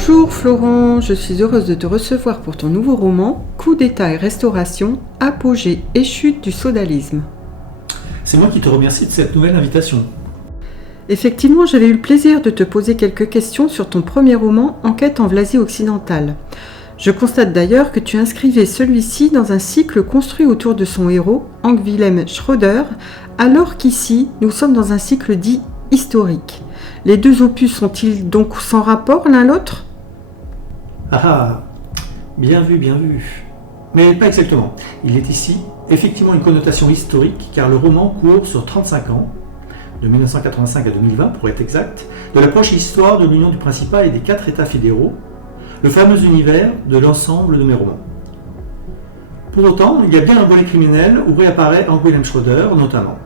Bonjour Florent, je suis heureuse de te recevoir pour ton nouveau roman « Coup d'État et restauration, apogée et chute du sodalisme ». C'est moi qui te remercie de cette nouvelle invitation. Effectivement, j'avais eu le plaisir de te poser quelques questions sur ton premier roman « Enquête en Vlasie occidentale ». Je constate d'ailleurs que tu inscrivais celui-ci dans un cycle construit autour de son héros, Hank Wilhelm Schröder, alors qu'ici, nous sommes dans un cycle dit historique. Les deux opus sont-ils donc sans rapport l'un l'autre ? Ah, bien vu, bien vu. Mais pas exactement. Il est ici effectivement une connotation historique car le roman court sur 35 ans, de 1985 à 2020 pour être exact, de l'approche histoire de l'Union du Principat et des 4 États fédéraux, le fameux univers de l'ensemble de mes romans. Pour autant, il y a bien un volet criminel où réapparaît Hank Wilhelm Schröder notamment.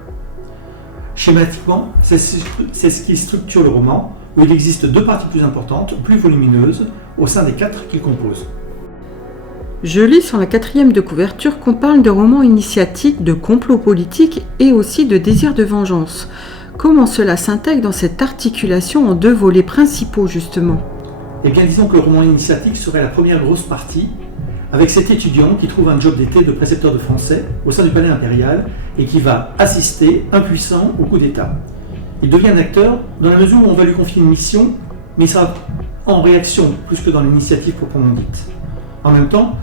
Schématiquement, c'est ce qui structure le roman, où il existe 2 parties plus importantes, plus volumineuses, au sein des 4 qu'il compose. Je lis sur la 4e de couverture qu'on parle de roman initiatique, de complot politique et aussi de désir de vengeance. Comment cela s'intègre dans cette articulation en 2 volets principaux justement ? Eh bien disons que le roman initiatique serait la première grosse partie, avec cet étudiant qui trouve un job d'été de précepteur de français au sein du palais impérial et qui va assister, impuissant, au coup d'État. Il devient un acteur dans la mesure où on va lui confier une mission, mais il sera en réaction plus que dans l'initiative proprement dite. En même temps,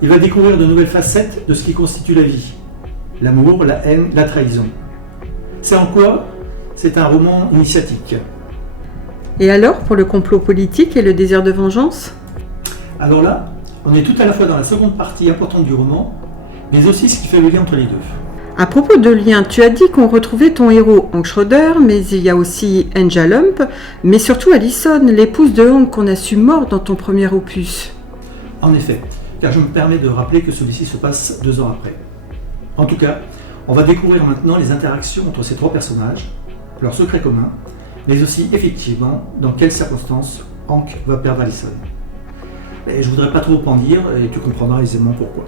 il va découvrir de nouvelles facettes de ce qui constitue la vie. L'amour, la haine, la trahison. C'est en quoi c'est un roman initiatique. Et alors, pour le complot politique et le désir de vengeance ? Alors là, on est tout à la fois dans la seconde partie importante du roman, mais aussi ce qui fait le lien entre les deux. À propos de lien, tu as dit qu'on retrouvait ton héros Hank Schröder, mais il y a aussi Angela Lump, mais surtout Allison, l'épouse de Hank qu'on a su morte dans ton premier opus. En effet, car je me permets de rappeler que celui-ci se passe 2 ans après. En tout cas, on va découvrir maintenant les interactions entre ces 3 personnages, leurs secrets communs, mais aussi effectivement dans quelles circonstances Hank va perdre Allison. Mais je voudrais pas trop en dire et tu comprendras aisément pourquoi.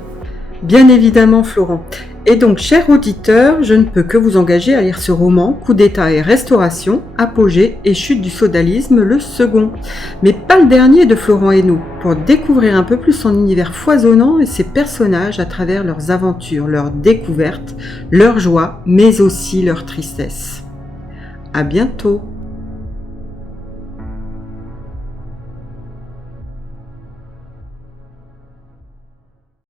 Bien évidemment, Florent. Et donc, cher auditeur, je ne peux que vous engager à lire ce roman, Coup d'État et restauration, apogée et chute du sodalisme, le second. Mais pas le dernier de Florent Hainaut, pour découvrir un peu plus son univers foisonnant et ses personnages à travers leurs aventures, leurs découvertes, leurs joies, mais aussi leurs tristesses. À bientôt.